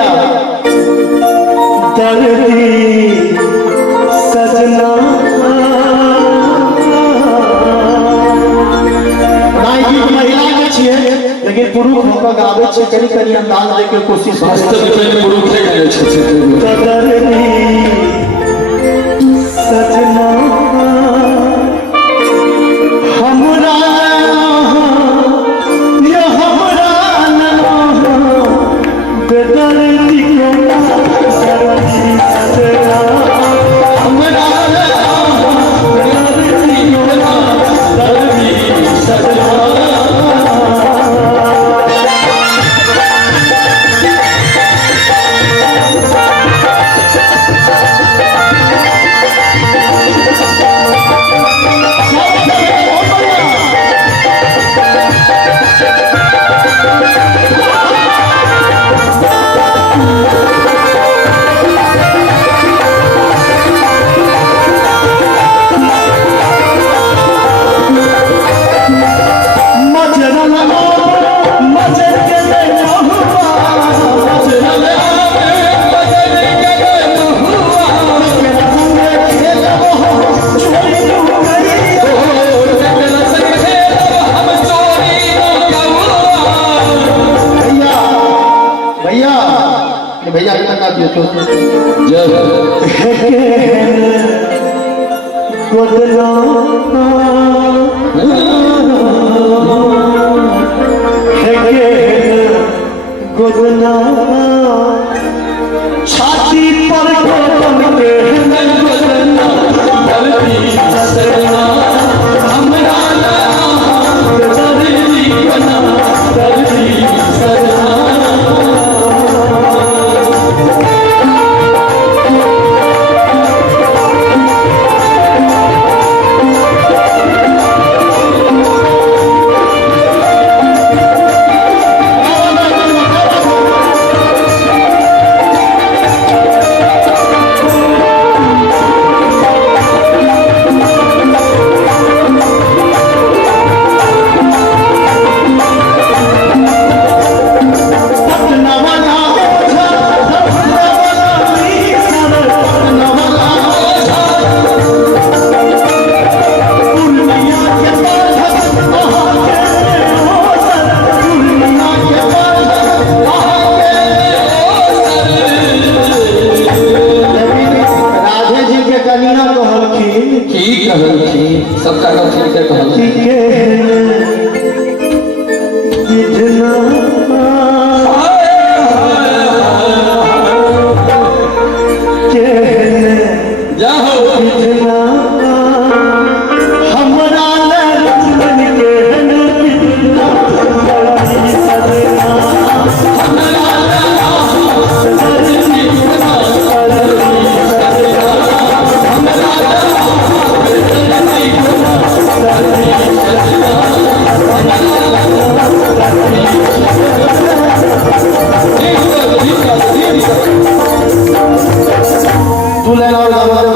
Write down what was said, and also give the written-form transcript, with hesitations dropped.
भैया दर्दी सजना महिला के छिए लेकिन पुरुष होकर गावे छे कनी कनी अंदाज दे के कोशिश वास्तव में पुरुष के गावे छे दर्दी सजना हमरा ये हमरा ना बेदर्दी के दर्दी सजना हमरा बेदर्दी के दर्दी सजना भैया इतना का दियो तो जब गोदना गोदना छाती पर गोदन के गोदना धरती सजना